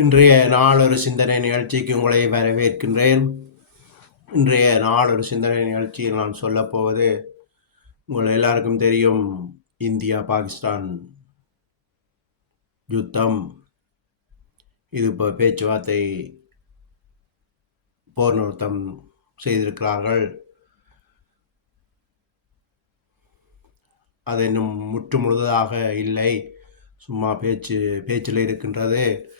இன்றைய நாளொரு சிந்தனை நிகழ்ச்சிக்கு உங்களை வரவேற்கின்றேன். இன்றைய நாளொரு சிந்தனை நிகழ்ச்சியில் நான் சொல்லப் போவது உங்கள் எல்லாருக்கும் தெரியும் இந்தியா பாகிஸ்தான் யுத்தம். இது இப்போ பேச்சுவார்த்தை போர் நிறுத்தம் செய்திருக்கிறார்கள். அது இன்னும் முற்று முழுதாக இல்லை. சும்மா பேச்சு பேச்சில் இருக்கின்றது.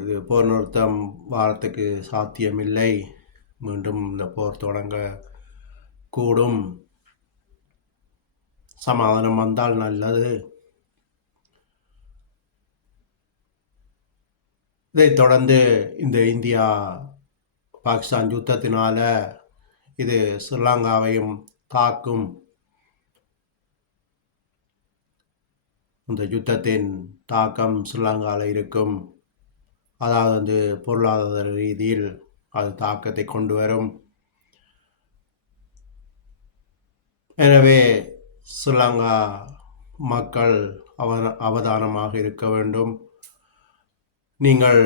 இது போர் நிறுத்தம் வாரத்துக்கு சாத்தியமில்லை. மீண்டும் இந்த போர் தொடங்க கூடும். சமாதானம் வந்தால் நல்லது. இதைத் தொடர்ந்து இந்த இந்தியா பாகிஸ்தான் யுத்தத்தினால இது ஸ்ரீலங்காவையும் தாக்கும். இந்த யுத்தத்தின் தாக்கம் ஸ்ரீலங்காவில் இருக்கும். அதாவது வந்து பொருளாதார ரீதியில் அது தாக்கத்தை கொண்டு வரும். எனவே ஸ்ரீலங்கா மக்கள் அவ அவதானமாக இருக்க வேண்டும். நீங்கள்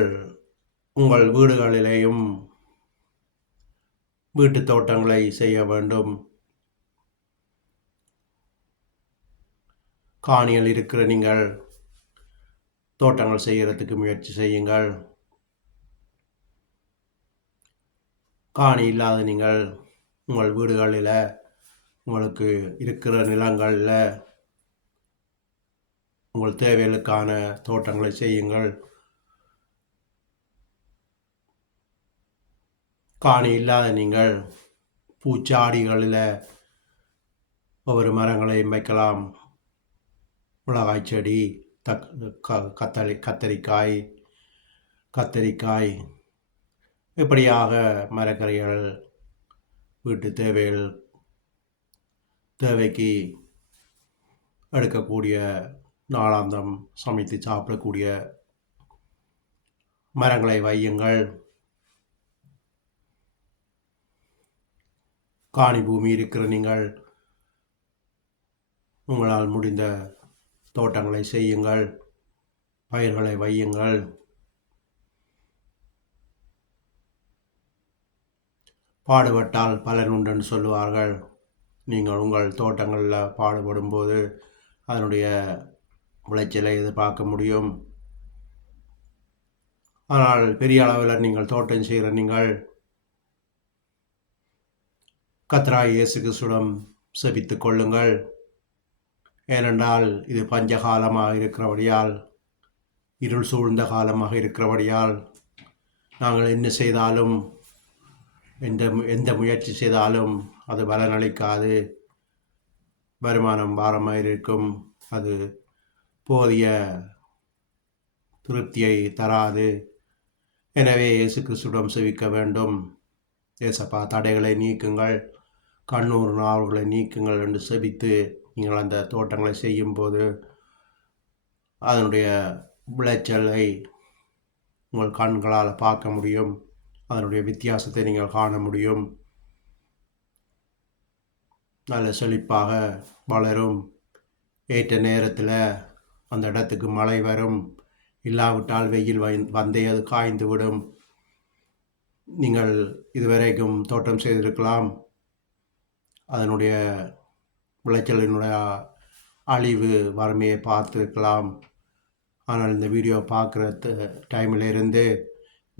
உங்கள் வீடுகளிலேயும் வீட்டுத் தோட்டங்களை செய்ய வேண்டும். காணிகள் இருக்கிற நீங்கள் தோட்டங்கள் செய்கிறதுக்கு முயற்சி செய்யுங்கள். காணி இல்லாத நீங்கள் உங்கள் வீடுகளில் உங்களுக்கு இருக்கிற நிலங்களில் உங்கள் தேவைகளுக்கான தோட்டங்களை செய்யுங்கள். காணி இல்லாத நீங்கள் பூச்சாடிகளில் ஒவ்வொரு மரங்களையும் வைக்கலாம். மிளகாய் செடி தக் க கத்தரி கத்தரிக்காய் கத்தரிக்காய் இப்படியாக மரக்கறிகள் வீட்டு தேவைகள் தேவைக்கு எடுக்கக்கூடிய நாளாந்தம் சமைத்து சாப்பிடக்கூடிய மரங்களை வையுங்கள். காணி பூமி இருக்கிற நீங்கள் உங்களால் முடிந்த தோட்டங்களை செய்யுங்கள். பயிர்களை வையுங்கள். பாடுபட்டால் பலன் உண்டுன்னு சொல்லுவார்கள். நீங்கள் உங்கள் தோட்டங்களில் பாடுபடும்போது அதனுடைய விளைச்சலை எதிர்பார்க்க முடியும். ஆனால் பெரிய அளவில் நீங்கள் தோட்டம் செய்கிற நீங்கள் கத்ரா இயேசு சுடம் செபித்து கொள்ளுங்கள். ஏனென்றால் இது பஞ்சகாலமாக இருக்கிறபடியால் இருள் சூழ்ந்த காலமாக இருக்கிறபடியால் நாங்கள் என்ன செய்தாலும் எந்த எந்த முயற்சி செய்தாலும் அது பலனளிக்காது வருமானம் பாரமாக இருக்கும். அது போதிய திருப்தியை தராது. எனவே இயேசு கிறிஸ்துவிடம் செவிக்க வேண்டும். ஏசப்பா தடைகளை நீக்குங்கள். கண்ணூர் நாவல்களை நீக்குங்கள் என்று செபித்து நீங்கள் அந்த தோட்டங்களை செய்யும்போது அதனுடைய விளைச்சலை உங்கள் கண்களால் பார்க்க முடியும். அதனுடைய வித்தியாசத்தை நீங்கள் காண முடியும். நல்ல செழிப்பாக வளரும். ஏற்ற நேரத்தில் அந்த இடத்துக்கு மழை வரும். இல்லாவிட்டால் வெயில் வந்தே அது காய்ந்து விடும். நீங்கள் இதுவரைக்கும் தோட்டம் செய்திருக்கலாம். அதனுடைய விளைச்சலினுடைய அழிவு வறுமையை பார்த்துருக்கலாம். ஆனால் இந்த வீடியோ பார்க்குற டைமில் இருந்து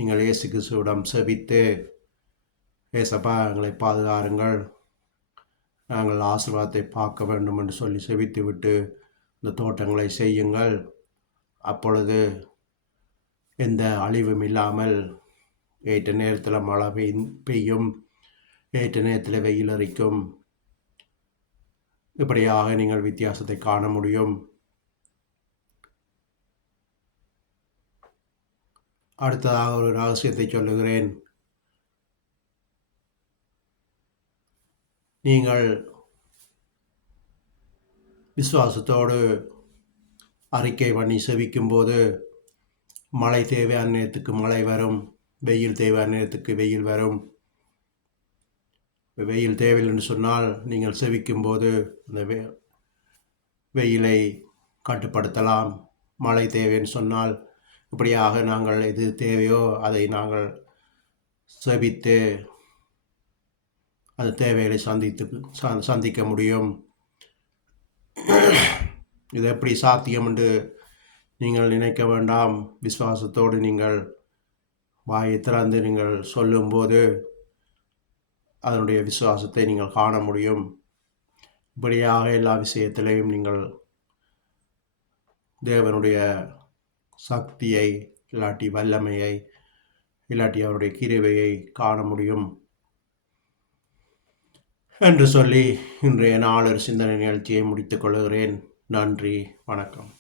நீங்கள் இயேசு கிறிஸ்துவிடம் செபித்து ஏசப்பா எங்களை பாதுகாருங்கள். நாங்கள் ஆசீர்வாதத்தை பார்க்க வேண்டும் என்று சொல்லி செவித்து விட்டு இந்த தோட்டங்களை செய்யுங்கள். அப்பொழுது எந்த அழிவும் இல்லாமல் ஏற்ற நேரத்தில் மழை பெய் பெய்யும். ஏற்ற நேரத்தில் வெயில் அரிக்கும். இப்படியாக நீங்கள் வித்தியாசத்தை காண முடியும். அடுத்ததாக ஒரு ரகசியத்தை சொல்லுகிறேன். நீங்கள் விசுவாசத்தோடு அறிக்கை பண்ணி செவிக்கும்போது மழை தேவையான நேரத்துக்கு மழை வரும். வெயில் தேவையான நேரத்துக்கு வெயில் வரும். வெயில் தேவையில்லை என்று சொன்னால் நீங்கள் செவிக்கும்போது அந்த வெ வெயிலை கட்டுப்படுத்தலாம். மழை தேவைன்னு சொன்னால் இப்படியாக நாங்கள் எது தேவையோ அதை நாங்கள் செபித்து அந்த தேவைகளை சந்தித்து சந்திக்க முடியும். இது எப்படி சாத்தியம் என்று நீங்கள் நினைக்க வேண்டாம். விசுவாசத்தோடு நீங்கள் வாயை திறந்து நீங்கள் சொல்லும்போது அதனுடைய விசுவாசத்தை நீங்கள் காண முடியும். இப்படியாக எல்லா விஷயத்திலையும் நீங்கள் தேவனுடைய சக்தியை இல்லாட்டி வல்லமையை இல்லாட்டி அவருடைய கிருவையை காண முடியும். என்று சொல்லி இன்றைய நாளர் சிந்தனை நிகழ்ச்சியை முடித்துக் கொள்கிறேன். நன்றி வணக்கம்.